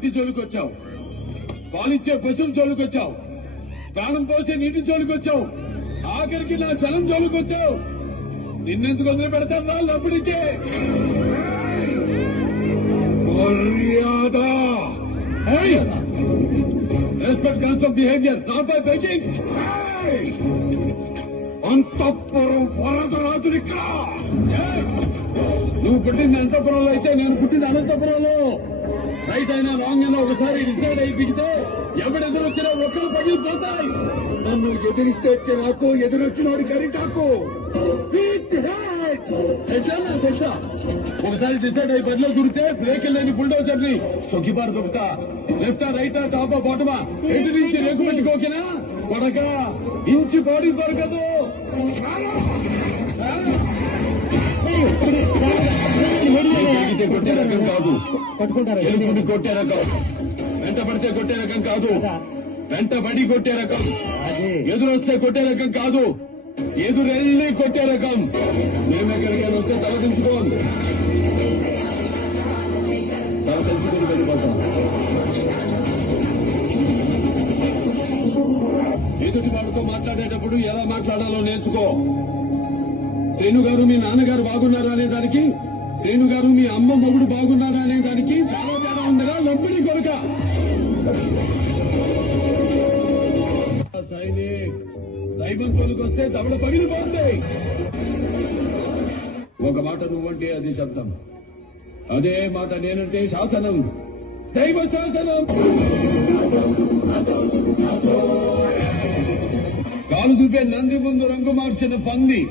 మట్టి జోలికొచ్చావు, పాలిచ్చే పశువుల జోలికొచ్చావు, ప్రాణం పోసే నీటి జోలికొచ్చావు, ఆఖరికి నా చలం జోలికొచ్చావు. నిన్నెందుకు వదిలి పెడతాను అప్పటికే. మర్యాద, respect comes of behaviour, not by begging. అంతఃపురం వరదరాజులు ఇక్కడ. నువ్వు పుట్టింది అంతఃపురంలో అయితే నేను పుట్టింది అనంతపురంలో. రైట్ అయినా రాంగ్ అయినా ఒకసారి డిసైడ్ అయి దిగితే ఎవడెదురు వచ్చినా ఒక్కరు పగిలిపోతాయి. నన్ను ఎదిరిస్తే నాకు ఎదురొచ్చినోడి గరిటాకు. ఒకసారి డిసైడ్ అయి బదిలో దూరితే బ్రేక్ లేని బుల్డోజర్ ని తొక్కిపారు దొరుకుతా. లెఫ్టా రైటా టాపా బాటమా ఎటు నుంచి రేకు పెట్టుకోకినా కొడక ఇంచి బాడీ దొరకదు. కొట్టే రకం కాదు, ఎలుపుని కొట్టే రకం. వెంట పడితే కొట్టే రకం కాదు, వెంటబడి కొట్టే రకం. ఎదురొస్తే కొట్టే రకం కాదు, ఎదురెళ్ళి కొట్టే రకం. మేమెక్కడికైనా వస్తే తలదించుకోవాలి, తల తెంచుకుని వెళ్ళిపోతాం. ఎదుటి వాడితో మాట్లాడేటప్పుడు ఎలా మాట్లాడాలో నేర్చుకో. శ్రీను గారు మీ నాన్నగారు బాగున్నారా అనే దానికి, శ్రీను గారు మీ అమ్మ మొగుడు బాగున్నారా అనే దానికి చాలా తేడా ఉందిరా లొంపిడి కొడుక. సైనిక్ దైవం తోలికి వస్తే దవడ పగిలిపోతాయి. ఒక మాట నువ్వంటే అది శబ్దం, అదే మాట నేనంటే శాసనం, దైవ శాసనం. కాలు దూపే నంది ముందు రంగు మార్చిన పంది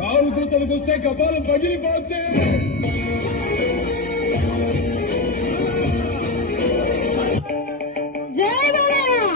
కాలు కూతలకు వస్తే కపాలం పగిలిపోతే.